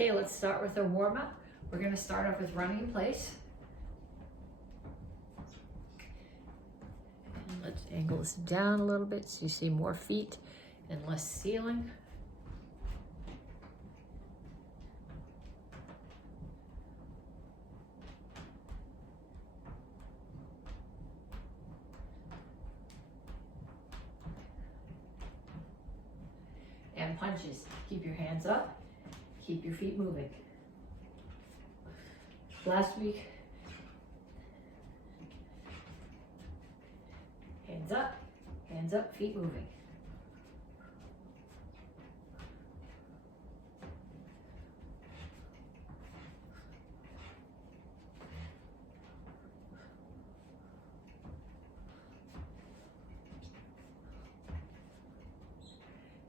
Okay, let's start with our warm-up. We're going to start off with running in place. And let's angle this down a little bit so you see more feet and less ceiling. And punches. Keep your hands up. Keep your feet moving. Last week, hands up, feet moving.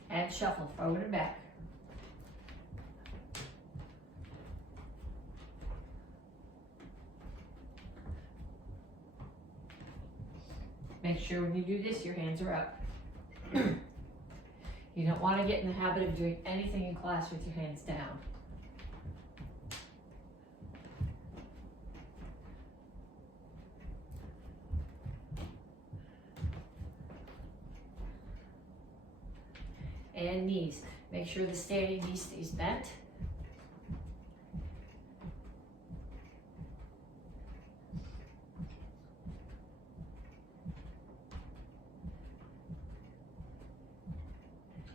And shuffle forward and back. Make sure when you do this, your hands are up. You don't want to get in the habit of doing anything in class with your hands down. And knees. Make sure the standing knee stays bent.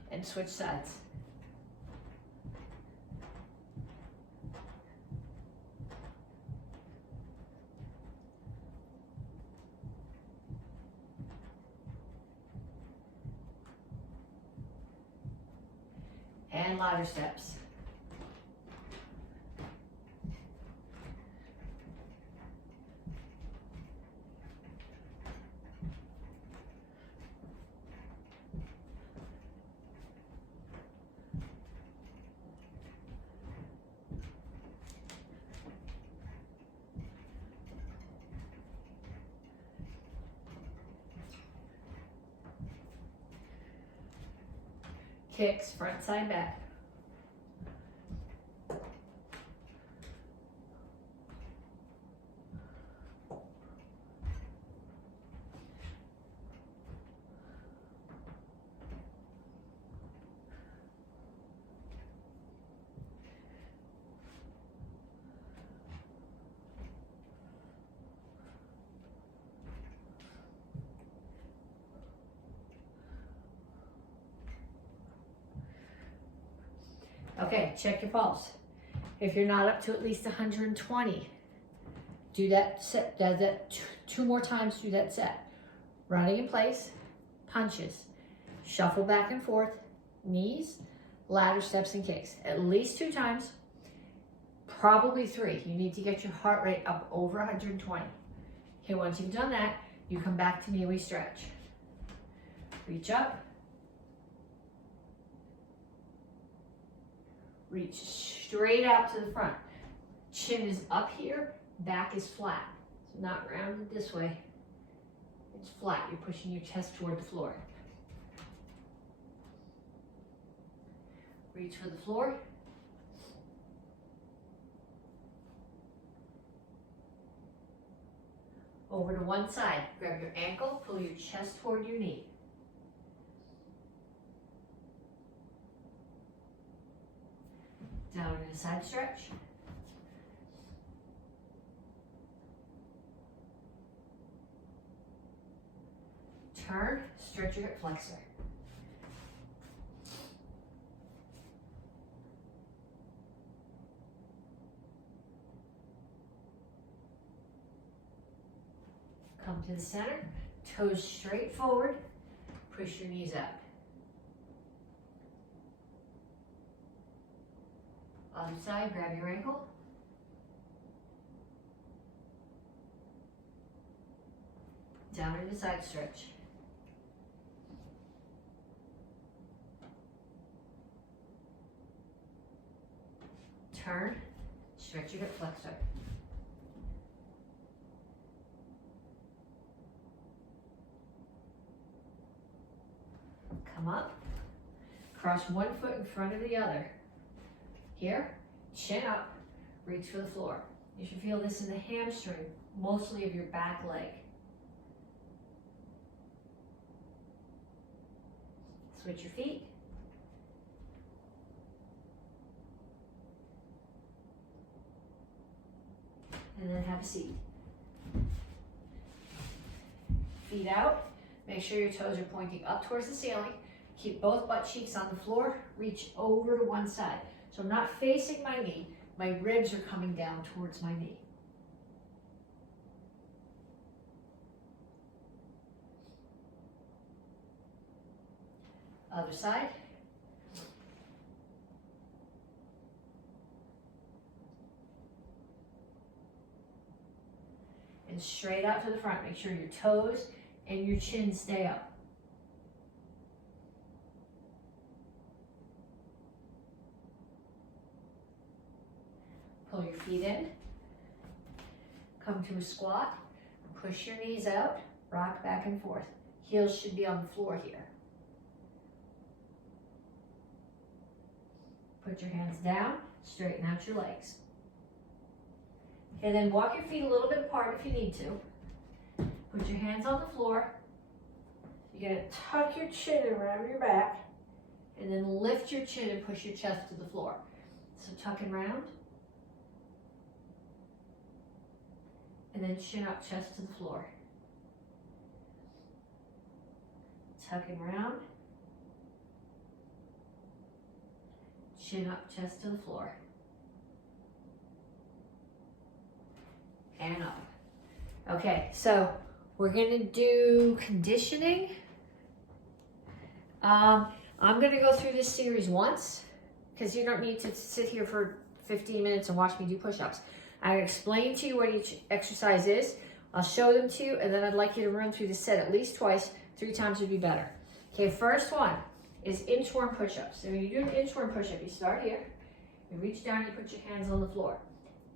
And switch sides. And ladder steps. Kicks, front, side, back. Okay, check your pulse. If you're not up to at least 120, do that set, two more times, do that set. Running in place, punches, shuffle back and forth, knees, ladder steps and kicks. At least 2 times, probably 3. You need to get your heart rate up over 120. Okay, once you've done that, you come back to me, we stretch. Reach up. Reach straight out to the front. Chin is up here, back is flat. It's not rounded this way. It's flat. You're pushing your chest toward the floor. Reach for the floor. Over to one side. Grab your ankle, pull your chest toward your knee. Down in a side stretch. Turn, stretch your hip flexor. Come to the center, toes straight forward, push your knees up. Other side, grab your ankle. Down in the side stretch. Turn, stretch your hip flexor. Come up, cross one foot in front of the other. Here, chin up, reach for the floor. You should feel this in the hamstring, mostly of your back leg. Switch your feet. And then have a seat. Feet out. Make sure your toes are pointing up towards the ceiling. Keep both butt cheeks on the floor. Reach over to one side. So I'm not facing my knee. My ribs are coming down towards my knee. Other side. And straight out to the front. Make sure your toes and your chin stay up. Pull your feet in. Come to a squat. Push your knees out. Rock back and forth. Heels should be on the floor here. Put your hands down. Straighten out your legs. Okay, then walk your feet a little bit apart if you need to. Put your hands on the floor. You're going to tuck your chin around your back and then lift your chin and push your chest to the floor. So tuck and round. And then chin up, chest to the floor. Tuck and round. Chin up, chest to the floor. And up. Okay, so we're gonna do conditioning. I'm gonna go through this series once because you don't need to sit here for 15 minutes and watch me do push-ups. I explain to you what each exercise is. I'll show them to you, and then I'd like you to run through the set at least twice. 3 times would be better. Okay, first one is inchworm push-ups. So when you do an inchworm push-up, you start here, you reach down, you put your hands on the floor.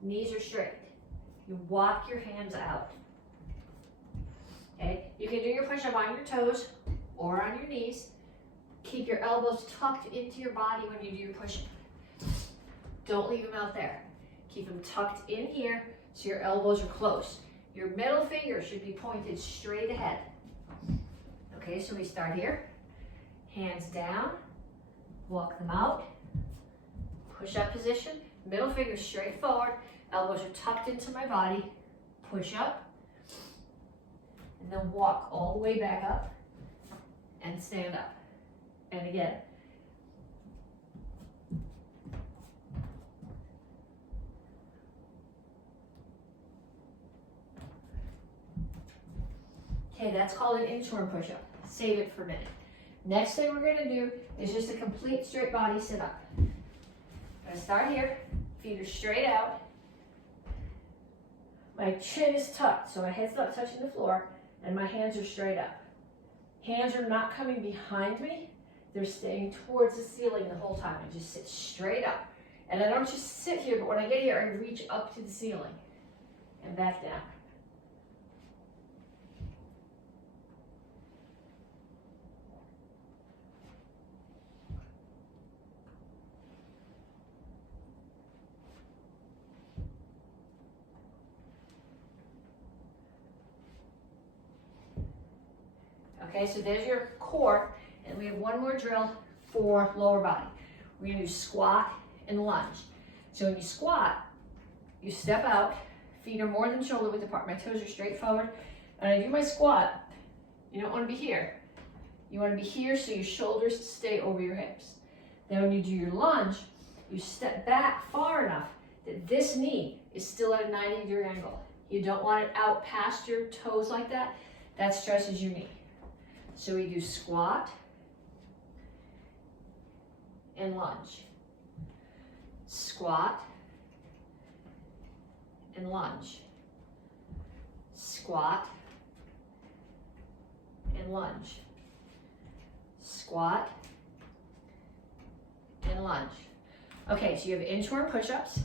Knees are straight. You walk your hands out. Okay, you can do your push-up on your toes or on your knees. Keep your elbows tucked into your body when you do your push-up. Don't leave them out there. Keep them tucked in here so your elbows are close. Your middle finger should be pointed straight ahead. Okay, so we start here. Hands down, walk them out. Push-up position, middle finger straight forward. Elbows are tucked into my body. Push up. And then walk all the way back up and stand up. And again. Okay, that's called an inchworm push-up. Save it for a minute. Next thing we're gonna do is just a complete straight body sit-up. I'm gonna start here. Feet are straight out. My chin is tucked, so my head's not touching the floor, and my hands are straight up. Hands are not coming behind me. They're staying towards the ceiling the whole time. I just sit straight up. And I don't just sit here, but when I get here, I reach up to the ceiling and back down. Okay, so there's your core, and we have one more drill for lower body. We're gonna do squat and lunge. So when you squat, you step out, feet are more than shoulder width apart, my toes are straight forward. When I do my squat, you don't wanna be here. You wanna be here so your shoulders stay over your hips. Then when you do your lunge, you step back far enough that this knee is still at a 90-degree angle. You don't want it out past your toes like that. That stresses your knee. So we do squat and lunge. Squat and lunge. Squat and lunge. Squat and lunge. Okay, so you have inchworm push-ups,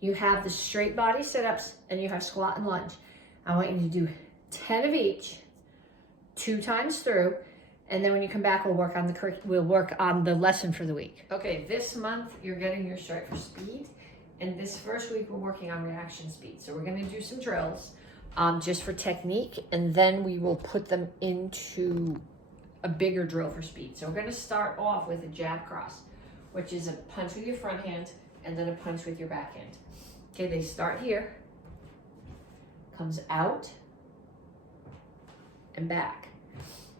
you have the straight body sit-ups, and you have squat and lunge. I want you to do 10 of each, 2 times through, and then when you come back, we'll work on the lesson for the week. Okay, this month you're getting your Strike for Speed And this first week, we're working on reaction speed. So we're gonna do some drills just for technique, and then we will put them into a bigger drill for speed. So we're gonna start off with a jab cross, which is a punch with your front hand and then a punch with your back hand. Okay, they start here, comes out and back.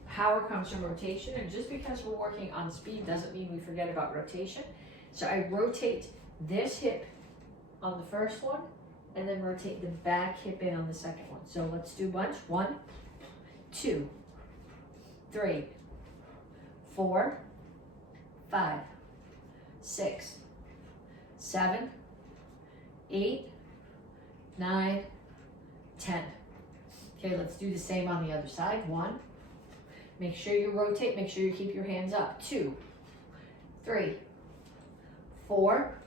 Power comes from rotation, and just because we're working on speed doesn't mean we forget about rotation. So I rotate this hip on the first one and then rotate the back hip in on the second one. So let's do bunch. 1, 2, 3, 4, 5, 6, 7, 8, 9, 10. Okay, let's do the same on the other side. 1, make sure you rotate, make sure you keep your hands up. 2, 3, 4,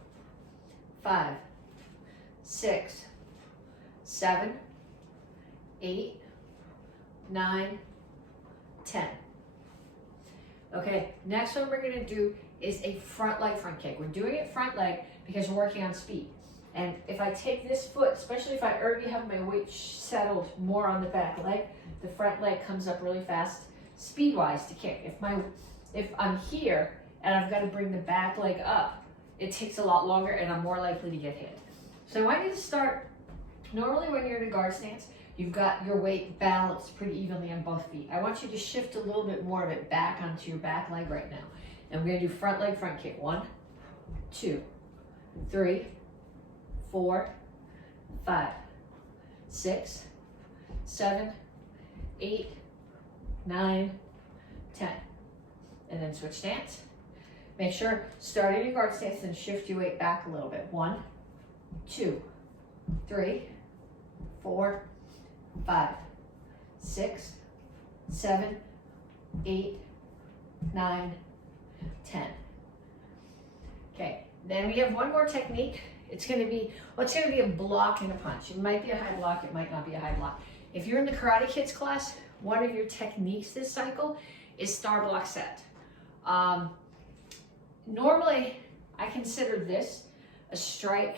5, 6, 7, 8, 9, 10. Okay, next one we're gonna do is a front leg front kick. We're doing it front leg because we're working on speed. And if I take this foot, especially if I already have my weight settled more on the back leg, the front leg comes up really fast, speed-wise to kick. If I'm here and I've got to bring the back leg up, it takes a lot longer and I'm more likely to get hit. So I want you to start, normally when you're in a guard stance, you've got your weight balanced pretty evenly on both feet. I want you to shift a little bit more of it back onto your back leg right now. And we're gonna do front leg front kick. 1, 2, 3, 4, 5, 6, 7, 8, 9, 10. And then switch stance. Make sure, start in your guard stance and shift your weight back a little bit. 1, 2, 3, 4, 5, 6, 7, 8, 9, 10. Okay, then we have one more technique. It's gonna be a block and a punch. It might be a high block, it might not be a high block. If you're in the Karate Kids class, one of your techniques this cycle is star block set. Normally, I consider this a strike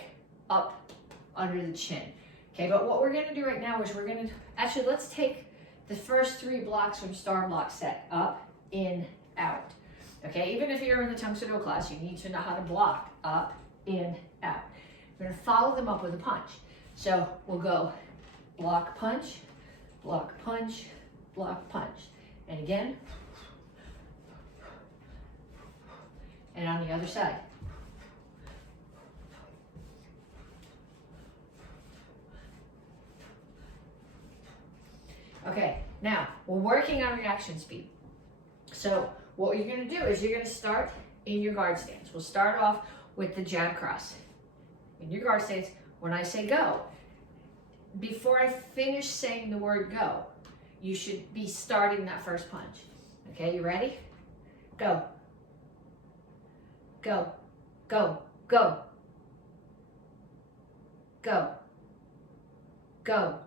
up under the chin. Okay, but what we're gonna do right now is actually let's take the first 3 blocks from star block set, up, in, out. Okay, even if you're in the Tang Soo Do class, you need to know how to block, up, in, out. We're gonna follow them up with a punch. So we'll go block, punch, block, punch, block, punch. And again, and on the other side. Okay, now we're working on reaction speed. So what you're gonna do is you're gonna start in your guard stance. We'll start off with the jab cross. In your guard stance, when I say go, before I finish saying the word go, you should be starting that first punch. Okay, you ready? Go. Go. Go. Go. Go. Go.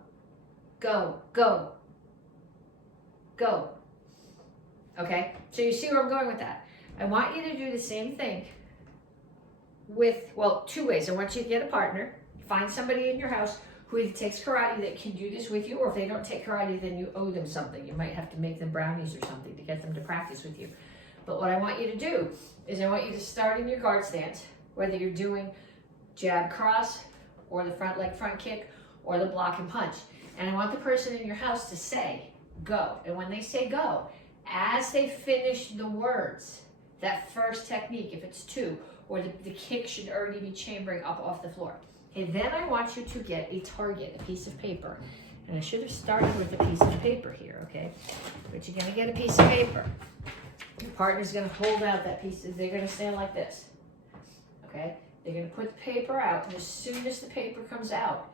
Go. Go. Go. Okay, so you see where I'm going with that. I want you to do the same thing with, well, 2 ways. I want you to get a partner, find somebody in your house who either takes karate that can do this with you, or if they don't take karate, then you owe them something. You might have to make them brownies or something to get them to practice with you. But what I want you to do is I want you to start in your guard stance, whether you're doing jab cross or the front leg front kick or the block and punch. And I want the person in your house to say, go. And when they say go, as they finish the words, that first technique, if it's 2, or the kick should already be chambering up off the floor. Okay, then I want you to get a target, a piece of paper. And I should have started with a piece of paper here, okay? But you're gonna get a piece of paper. Your partner's gonna hold out that piece, they're gonna stand like this, okay? They're gonna put the paper out, and as soon as the paper comes out,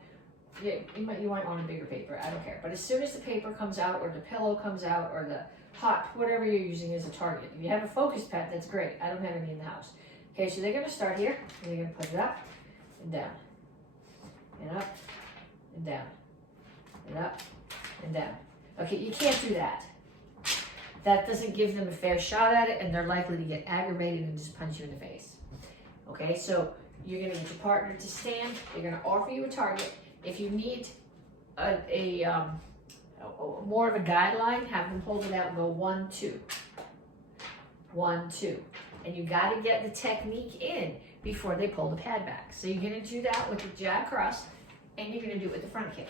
you might want a bigger paper, I don't care. But as soon as the paper comes out, or the pillow comes out, or the hot, whatever you're using as a target. If you have a focus pad, that's great. I don't have any in the house. Okay, so they're gonna start here, and they're gonna put it up, and down, and up, and down, and up, and down. Okay, you can't do that. That doesn't give them a fair shot at it, and they're likely to get aggravated and just punch you in the face. Okay, so you're gonna get your partner to stand. They're gonna offer you a target. If you need more of a guideline, have them hold it out and go 1, 2, 1, 2. And you gotta get the technique in before they pull the pad back. So you're gonna do that with the jab cross, and you're gonna do it with the front kick.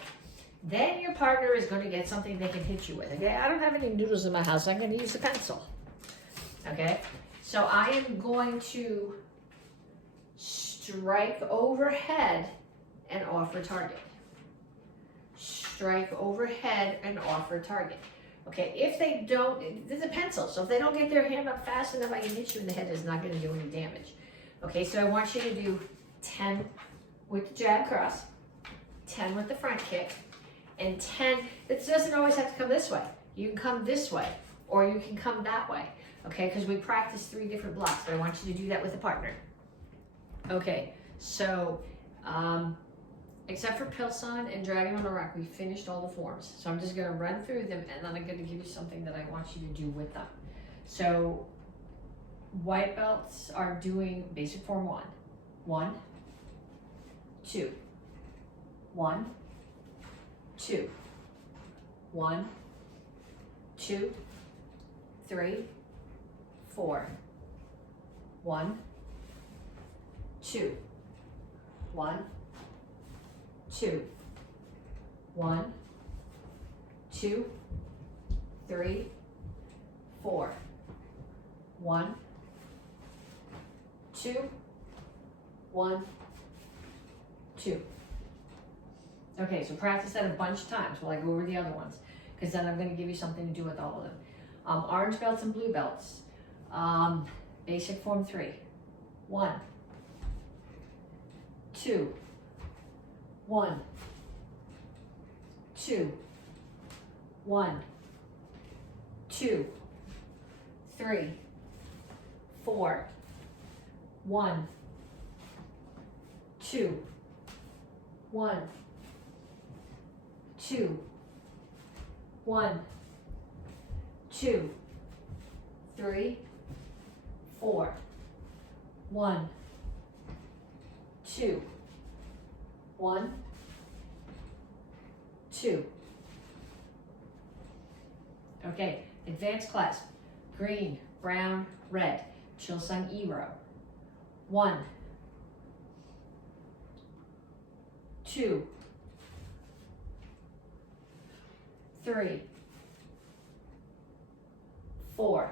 Then your partner is gonna get something they can hit you with. Okay, I don't have any noodles in my house, I'm gonna use a pencil. Okay, so I am going to strike overhead and offer target. Strike overhead and offer target. Okay, if they don't, this is a pencil, so if they don't get their hand up fast enough, I can hit you in the head. It's not going to do any damage. Okay, so I want you to do 10 with the jab cross, 10 with the front kick, and 10, it doesn't always have to come this way. You can come this way, or you can come that way, okay, because we practice 3 different blocks, but I want you to do that with a partner. Okay, so, except for Pilson and Dragon on the Rock, we finished all the forms. So I'm just gonna run through them, and then I'm gonna give you something that I want you to do with them. So white belts are doing basic form 1. 1, 2, 1, 2, 1, 2, 3, 4, 1, 2, 1, 2, 1, 2, 3, 4, 1, 2, 1, 2. Okay, so practice that a bunch of times while I go over the other ones, because then I'm going to give you something to do with all of them. Orange belts and blue belts. Basic form 3. 1, 2, 1, 2, 1, 2, 3, 4, 1, 2, 1, 2, 1, 2, 3, 4, 1, 2, 1, 2. Okay, advanced class. Green, brown, red. Chilsung Ero. 1, 2, 3, 4,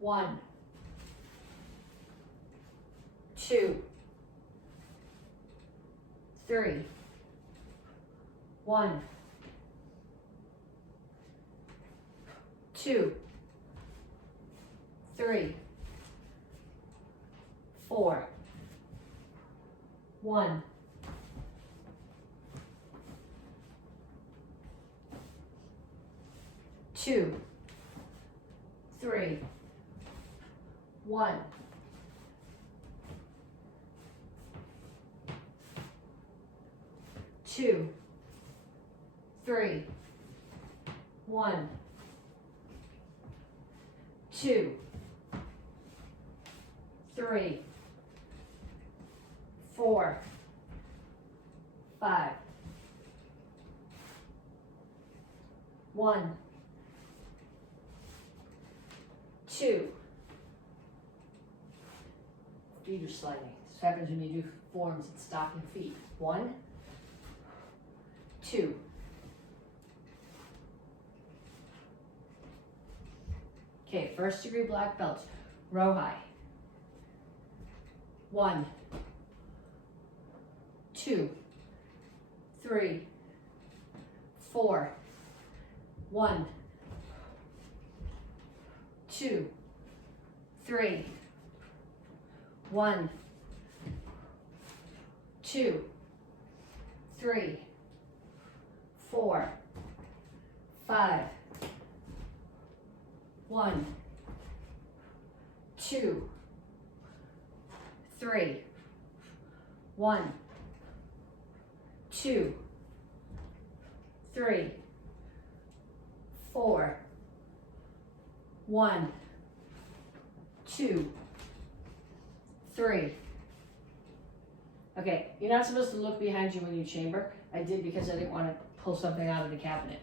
1, 2, 3, 1, 2, 3, 4, 1, 2, 3, 1, 2, 3, 1, 2, 3, 4, 5, 1, 2. Feet are sliding. This happens when you do forms and stocking feet. 1, 2. Okay, 1st degree black belts. Row high. 1, 2, 3, 4, 1, 2, 3, 1, 2, 3, 4, 5, 1, 2, 3, 1, 2, 3, 4, 1, 2, 3, Okay, you're not supposed to look behind you when you chamber. I did because I didn't want to pull something out of the cabinet.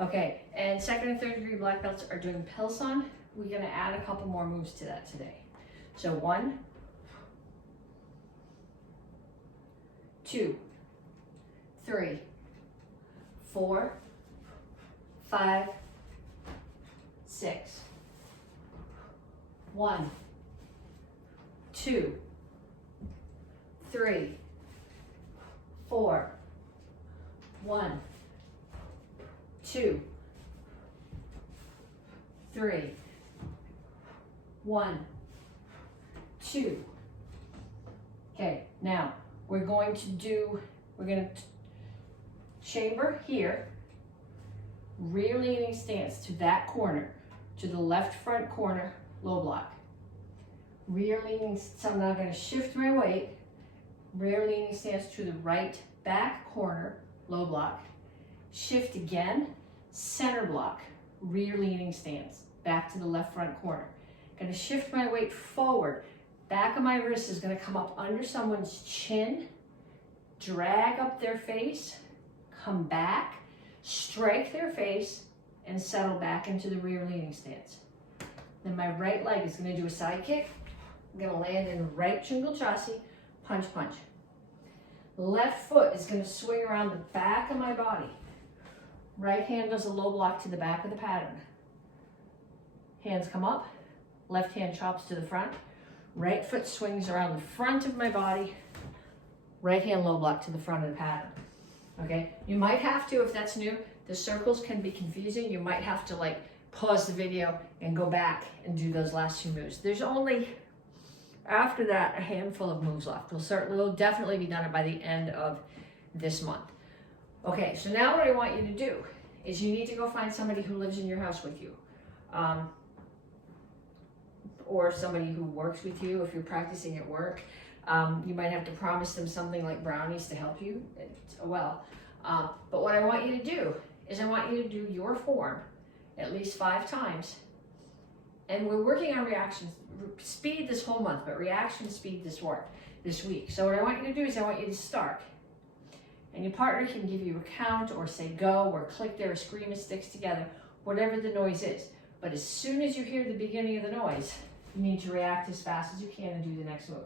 Okay, and second and third degree black belts are doing Pilson. We're gonna add a couple more moves to that today. So 1, 2, 3, 4, 5, 6. 1, 2, 3, 4. 1, 2, 3. 1, 2. Okay, now we're going to chamber here, rear leaning stance to that corner, to the left front corner, low block. Rear leaning, so I'm now going to shift my weight, rear leaning stance to the right back corner, low block. Shift again, center block, rear leaning stance, back to the left front corner. Going to shift my weight forward. Back of my wrist is going to come up under someone's chin, drag up their face, come back, strike their face, and settle back into the rear leaning stance. Then my right leg is going to do a side kick. I'm going to land in right Chingal Chassi, punch, punch. Left foot is going to swing around the back of my body. Right hand does a low block to the back of the pattern. Hands come up, left hand chops to the front. Right foot swings around the front of my body. Right hand low block to the front of the pattern. Okay, you might have to, if that's new, the circles can be confusing. You might have to like pause the video and go back and do those last 2 moves. There's only, after that, a handful of moves left. We'll definitely be done by the end of this month. Okay, so now what I want you to do is you need to go find somebody who lives in your house with you. Or somebody who works with you if you're practicing at work. You might have to promise them something like brownies to help you. But what I want you to do is I want you to do your form at least 5 times. And we're working on reaction speed this whole month, but reaction speed this week. So what I want you to do is I want you to start. And your partner can give you a count or say go or click their scream sticks together, whatever the noise is. But as soon as you hear the beginning of the noise, you need to react as fast as you can and do the next move.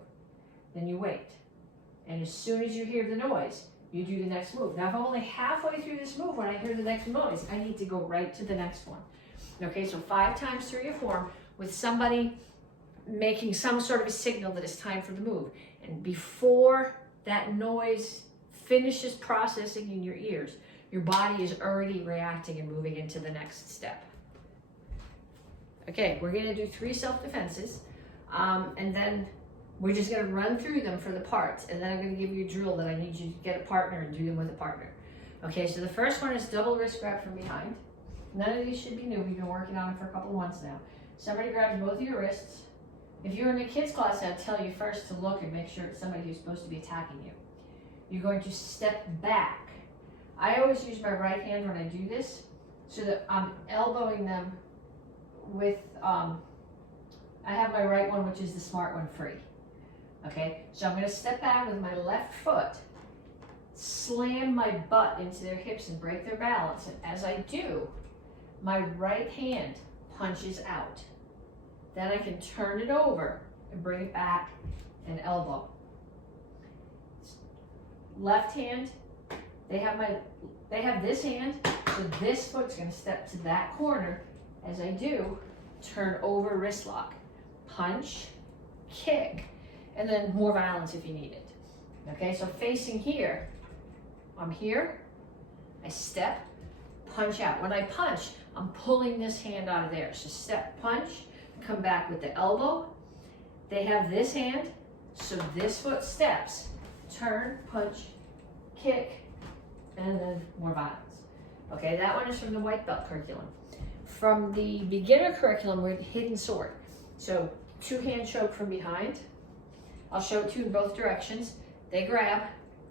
Then you wait. And as soon as you hear the noise, you do the next move. Now, if I'm only halfway through this move when I hear the next noise, I need to go right to the next one. Okay, so 5 times through your form with somebody making some sort of a signal that it's time for the move. And before that noise finishes processing in your ears, your body is already reacting and moving into the next step. Okay, we're gonna do 3 self-defenses, and then we're just gonna run through them for the parts, and then I'm gonna give you a drill that I need you to get a partner and do them with a partner. Okay, so the first one is double wrist grab from behind. None of these should be new. We've been working on it for a couple of months now. Somebody grabs both of your wrists. If you're in a kids class, I'd tell you first to look and make sure it's somebody who's supposed to be attacking you. You're going to step back. I always use my right hand when I do this so that I'm elbowing them with, I have my right one, which is the smart one, free. Okay, so I'm going to step back with my left foot, slam my butt into their hips and break their balance. And as I do, my right hand punches out. Then I can turn it over and bring it back and elbow. Left hand, they have this hand, so this foot's going to step to that corner. As I do, turn over wrist lock, punch, kick, and then more violence if you need it. Okay, so facing here, I'm here, I step, punch out. When I punch, I'm pulling this hand out of there. So step, punch, come back with the elbow. They have this hand, so this foot steps, turn, punch, kick, and then more violence. Okay, that one is from the white belt curriculum. From the beginner curriculum, we're hidden sword. So 2-hand choke from behind. I'll show it to you in both directions. They grab.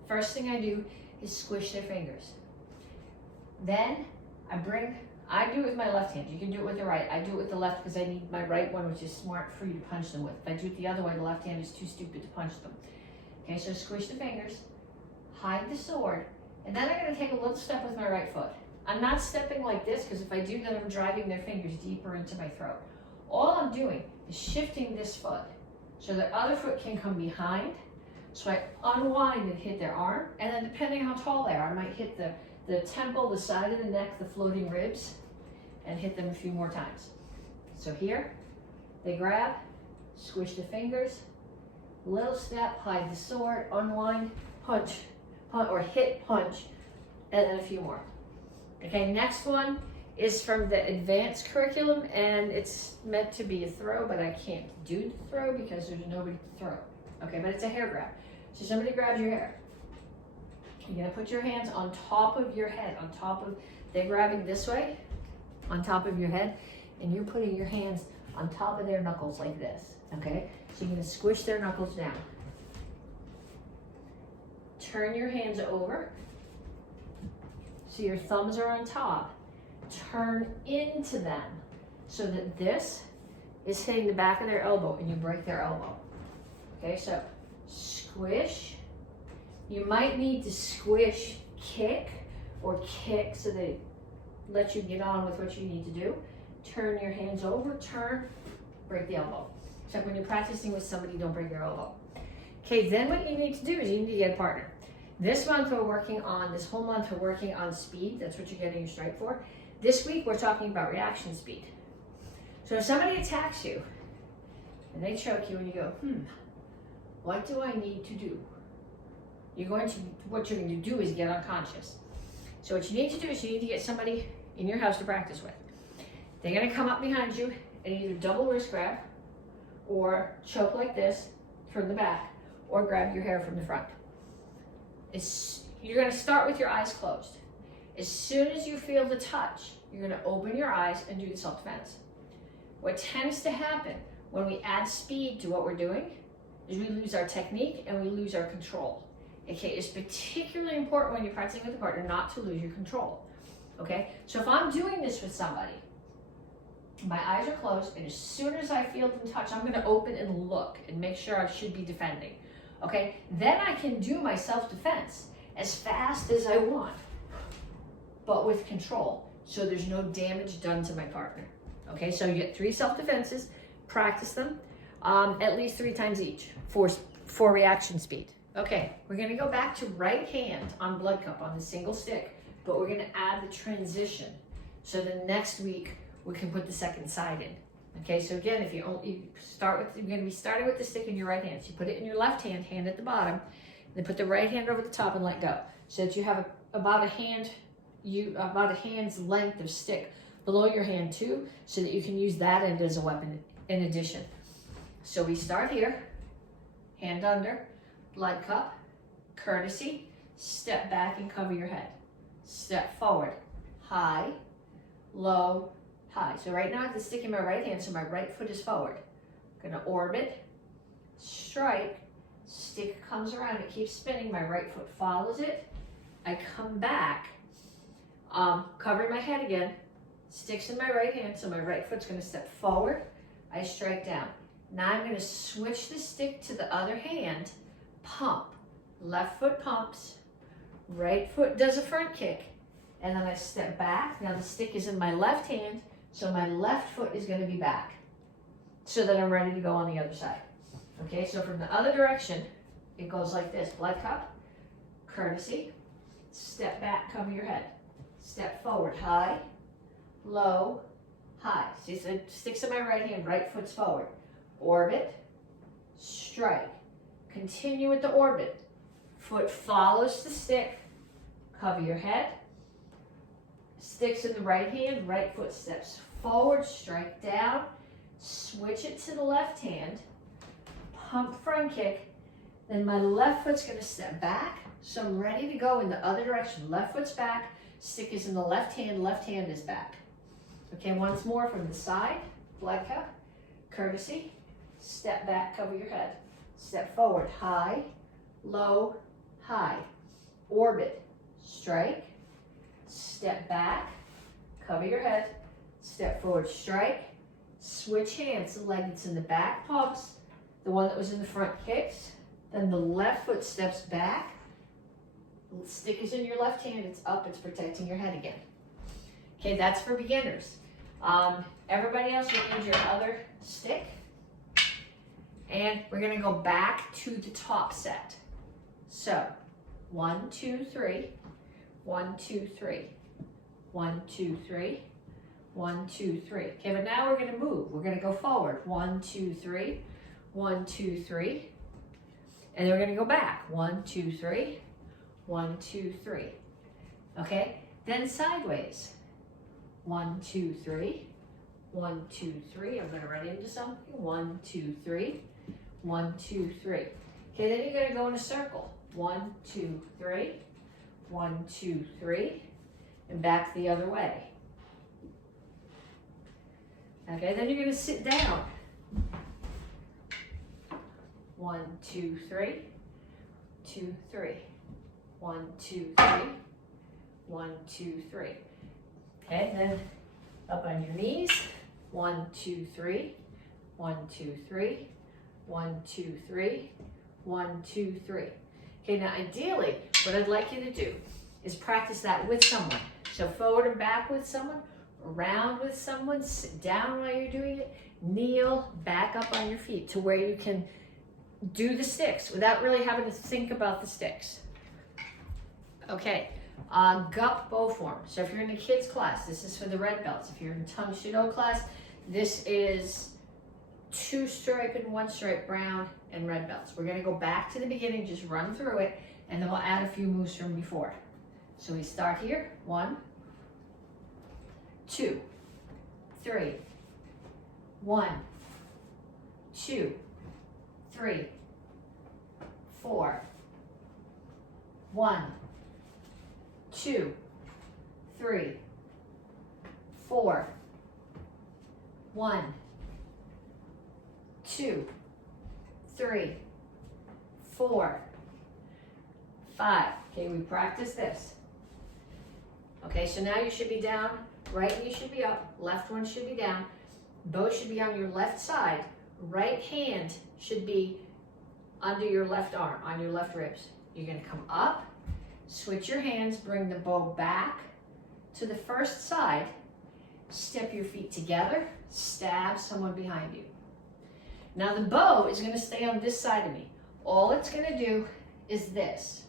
First thing I do is squish their fingers. Then I do it with my left hand. You can do it with the right. I do it with the left because I need my right one, which is smart for you to punch them with. If I do it the other way, the left hand is too stupid to punch them. Okay, so squish the fingers, hide the sword, and then I'm going to take a little step with my right foot. I'm not stepping like this because if I do, then I'm driving their fingers deeper into my throat. All I'm doing is shifting this foot so the other foot can come behind. So I unwind and hit their arm, and then depending how tall they are, I might hit the temple, the side of the neck, the floating ribs, and hit them a few more times. So here, they grab, squish the fingers, little step, hide the sword, unwind, punch, or hit, punch, and then a few more. Okay, next one is from the advanced curriculum, and it's meant to be a throw, but I can't do the throw because there's nobody to throw. Okay, but it's a hair grab. So somebody grabs your hair. You're gonna put your hands on top of your head, they're grabbing this way, on top of your head, and you're putting your hands on top of their knuckles like this, okay? So you're gonna squish their knuckles down. Turn your hands over, so your thumbs are on top. Turn into them, so that this is hitting the back of their elbow, and you break their elbow. Okay, so squish. You might need to squish, kick, or kick so they let you get on with what you need to do. Turn your hands over, turn, break the elbow. Except when you're practicing with somebody, don't break your elbow. Okay, then what you need to do is you need to get a partner. This whole month we're working on speed. That's what you're getting your stripe for. This week we're talking about reaction speed. So if somebody attacks you and they choke you and you go, what do I need to do? What you're going to do is get unconscious. So what you need to do is you need to get somebody in your house to practice with. They're going to come up behind you and either double wrist grab or choke like this from the back or grab your hair from the front. You're going to start with your eyes closed. As soon as you feel the touch, you're going to open your eyes and do the self-defense. What tends to happen when we add speed to what we're doing is we lose our technique and we lose our control. Okay, it's particularly important when you're practicing with a partner not to lose your control. Okay, so if I'm doing this with somebody, my eyes are closed, and as soon as I feel them touch, I'm going to open and look and make sure I should be defending. Okay, then I can do my self-defense as fast as I want, but with control, so there's no damage done to my partner. Okay, so you get 3 self-defenses, practice them at least 3 times each for reaction speed. Okay, we're gonna go back to right hand on blood cup on the single stick, but we're gonna add the transition. So the next week we can put the second side in. Okay, so again, if you're gonna be starting with the stick in your right hand. So you put it in your left hand, hand at the bottom, then put the right hand over the top and let go. So that you have about a hand's length of stick below your hand too, so that you can use that end as a weapon in addition. So we start here, hand under, blood cup, courtesy, step back and cover your head. Step forward, high, low, high. So right now I have the stick in my right hand, so my right foot is forward. I'm gonna orbit, strike, stick comes around, it keeps spinning, my right foot follows it. I come back, covering my head again, sticks in my right hand, so my right foot's gonna step forward, I strike down. Now I'm gonna switch the stick to the other hand, pump. Left foot pumps, right foot does a front kick, and then I step back. Now the stick is in my left hand, so my left foot is gonna be back, so that I'm ready to go on the other side. Okay, so from the other direction, it goes like this, blood cup, courtesy, step back, cover your head, step forward, high, low, high. See, so it sticks in my right hand, right foot's forward, orbit, strike, continue with the orbit, foot follows the stick, cover your head, sticks in the right hand, right foot steps forward, strike down, switch it to the left hand, pump front kick, then my left foot's gonna step back, so I'm ready to go in the other direction. Left foot's back, stick is in the left hand is back. Okay, once more from the side, blood cup, courtesy, step back, cover your head, step forward, high, low, high, orbit, strike, step back, cover your head, step forward, strike, switch hands, the leg that's in the back pumps, the one that was in the front kicks, Then the left foot steps back. The stick is in your left hand, it's up, it's protecting your head again. Okay, that's for beginners. Everybody else, you need your other stick. And we're gonna go back to the top set. So, 1, 2, 3, 1, 2, 3, 1, 2, 3, 1, 2, 3. Okay, but now we're gonna move. We're gonna go forward. 1, 2, 3, 1, 2, 3. And then we're gonna go back. 1, 2, 3, 1, 2, 3. Okay, then sideways. 1, 2, 3, 1, 2, 3. I'm gonna run into something. 1, 2, 3, 1, 2, 3. Okay, then you're gonna go in a circle. 1, 2, 3, 1, 2, 3, and back the other way. Okay, then you're gonna sit down. 1, 2, 3, 2, 3, 1, 2, 3, 1, 2, 3. Okay, then up on your knees. 1, 2, 3, 1, 2, 3, 1, 2, 3, 1, 2, 3. Okay, now ideally, what I'd like you to do is practice that with someone. So forward and back with someone, around with someone, sit down while you're doing it, kneel, back up on your feet to where you can do the sticks without really having to think about the sticks. Okay, gup bow form. So if you're in a kids class, this is for the red belts. If you're in Tang Soo Do class, this is 2 stripe and 1 stripe brown and red belts. We're gonna go back to the beginning, just run through it, and then we'll add a few moves from before. So we start here, 1, 2, 3, 1, 2, 3, 4, 1, 2, 3, 4, 1, 2, 3, 4, 5. Okay, we practice this. Okay, so now you should be down, right knee should be up, left one should be down, both should be on your left side, right hand should be under your left arm, on your left ribs. You're gonna come up, switch your hands, bring the bow back to the first side, step your feet together, stab someone behind you. Now the bow is gonna stay on this side of me. All it's gonna do is this.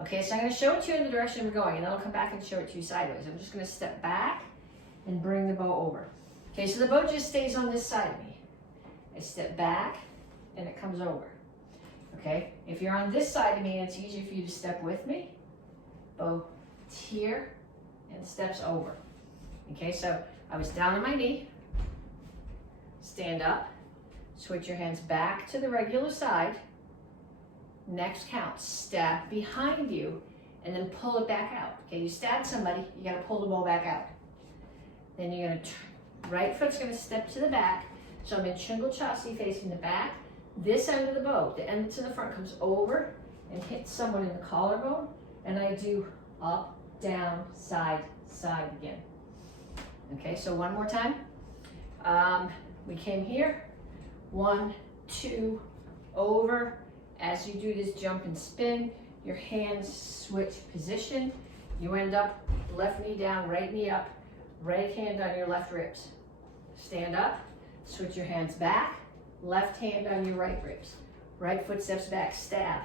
Okay, so I'm gonna show it to you in the direction we're going, and then I'll come back and show it to you sideways. I'm just gonna step back and bring the bow over. Okay, so the bow just stays on this side of me. I step back and it comes over. Okay, if you're on this side of me and it's easier for you to step with me, bow here and steps over. Okay, so I was down on my knee, stand up, switch your hands back to the regular side. Next count, stab behind you and then pull it back out. Okay, you stabbed somebody, you gotta pull the bow back out. Then you're gonna, right foot's gonna step to the back. So I'm in Shingle Chassi facing the back. This end of the bow, the end to the front comes over and hits someone in the collarbone. And I do up, down, side, side again. Okay, so one more time. We came here, 1, 2, over. As you do this jump and spin, your hands switch position. You end up left knee down, right knee up, right hand on your left ribs. Stand up, switch your hands back, left hand on your right ribs. Right foot steps back, stab,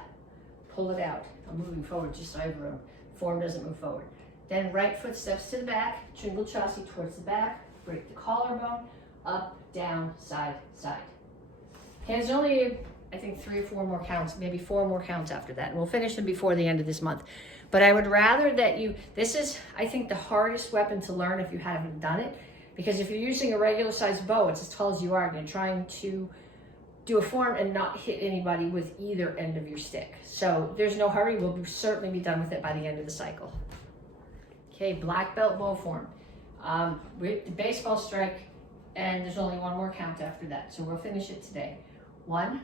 pull it out. I'm moving forward just so I have room. Form doesn't move forward. Then right foot steps to the back, Shingle Chassi towards the back, break the collarbone, up, down, side, side. Okay, there's only, I think 3 or 4 more counts, maybe 4 more counts after that. And we'll finish them before the end of this month. But I would rather that you, this is, I think, the hardest weapon to learn if you haven't done it. Because if you're using a regular sized bow, it's as tall as you are, and you're trying to do a form and not hit anybody with either end of your stick. So there's no hurry. We'll certainly be done with it by the end of the cycle. Okay, black belt bow form. With the baseball strike, and there's only 1 more count after that. So we'll finish it today. 1,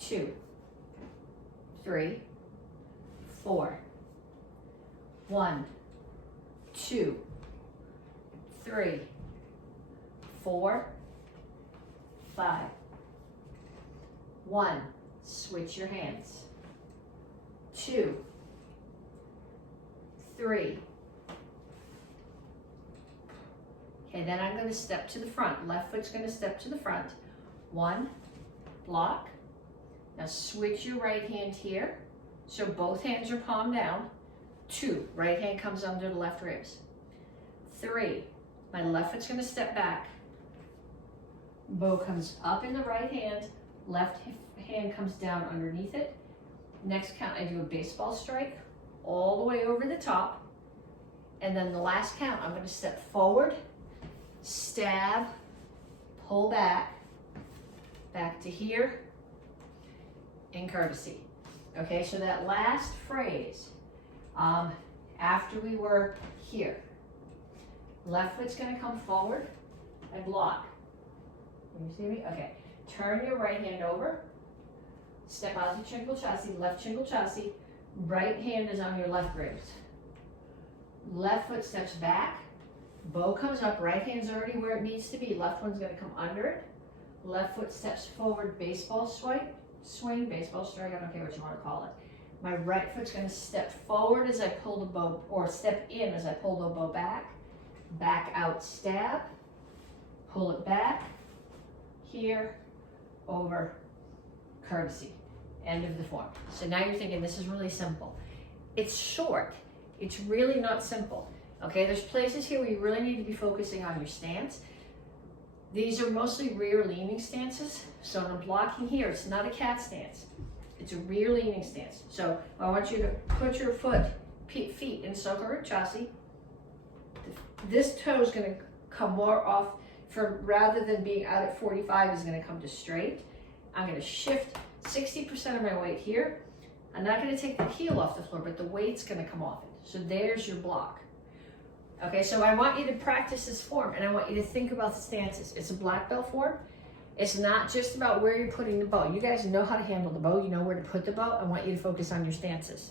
2, 3, 4. 1, 2, 3, 4, 5. 1, Switch your hands. 2, 3. Okay, then I'm going to step to the front. Left foot's going to step to the front. 1, block. Now switch your right hand here. So both hands are palm down. 2, right hand comes under the left ribs. 3, my left foot's going to step back. Bow comes up in the right hand. Left hand comes down underneath it. Next count, I do a baseball strike all the way over the top. And then the last count, I'm going to step forward, stab, pull back, back to here, in courtesy. Okay, so that last phrase, after we were here, left foot's going to come forward and block. Can you see me? Okay. Turn your right hand over. Step out to Chingle Chassis, left Chingle Chassis. Right hand is on your left ribs. Left foot steps back. Bow comes up. Right hand's already where it needs to be. Left one's going to come under it. Left foot steps forward, baseball swipe, swing, baseball strike, I don't care what you want to call it. My right foot's going to step forward as I pull the bow, or step in as I pull the bow back. Back out, stab. Pull it back. Here, over, courtesy. End of the form. So now you're thinking this is really simple. It's short. It's really not simple. Okay, there's places here where you really need to be focusing on your stance. These are mostly rear leaning stances. So when I'm blocking here, it's not a cat stance. It's a rear leaning stance. So I want you to put your feet in Soka Chassis. This toe is going to come more off from, rather than being out at 45, is going to come to straight. I'm going to shift 60% of my weight here. I'm not going to take the heel off the floor, but the weight's going to come off it. So there's your block. Okay, so I want you to practice this form, and I want you to think about the stances. It's a black belt form. It's not just about where you're putting the bow. You guys know how to handle the bow. You know where to put the bow. I want you to focus on your stances.